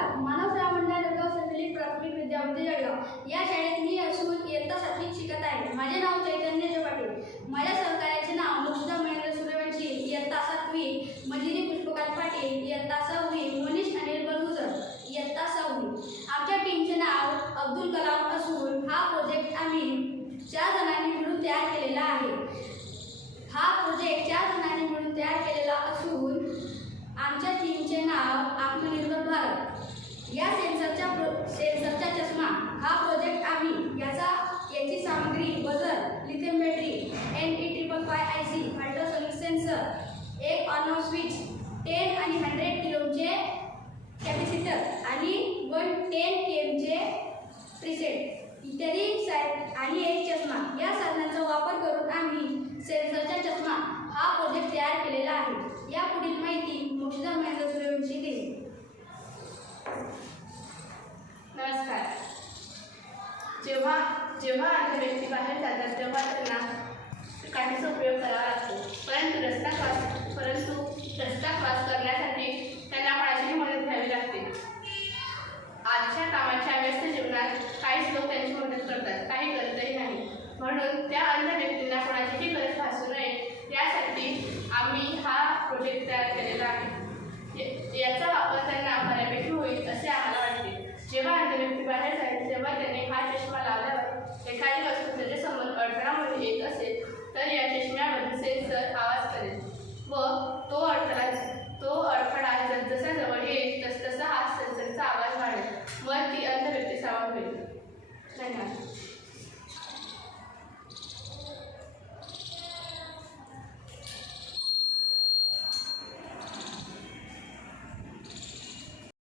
नमस्कार. मानवसेवा मंडळ जळगाव संकलित प्राथमिक विद्यामंदिर जळगाव या शाळेत मी असून इयत्ता 7वीत शिकत आहे. माझे नाव चैतन्य जो पाटील. माझ्या सहकार्याचे नाव मुक्ता महेंद्र सूर्यवंशी इयत्ता 7वी, मजिदी पुष्पकांत पाटील इयत्ता 6वी, मनीष अनिल बलगुजर इयत्ता 6वी. आमच्या टीमचे नाव अब्दुल कलाम असून हा प्रोजेक्ट आम्ही 4 जणांनी मिळून तयार केलेला आहे. हा प्रोजेक्ट 4 जणांनी मिळून तयार केलेला असून आमच्या टीमचे नाव आत्मनिर्भर भारत. या सेन्सरचा चष्मा हा प्रोजेक्ट आम्ही याची सामग्री buzzer, lithium battery, NE555IC ultrasonic sensor, एक ऑन ऑफ स्विच, 10 आणि 100 किलोचे कॅपॅसिटर आणि 110 kmचे प्रीसेट इत्यादी आणि एक चष्मा या साधनांचा वापर करून आम्ही सेन्सरचा चष्मा हा प्रोजेक्ट तयार केलेला आहे. या पुढील माहिती मुक्ता महेंद्र सूर्यवंशी देईल. नमस्कार. जेव्हा अर्ध्या व्यक्ती बाहेर जातात तेव्हा त्यांना काठीचा उपयोग करावा लागतो, परंतु रस्ता क्रॉस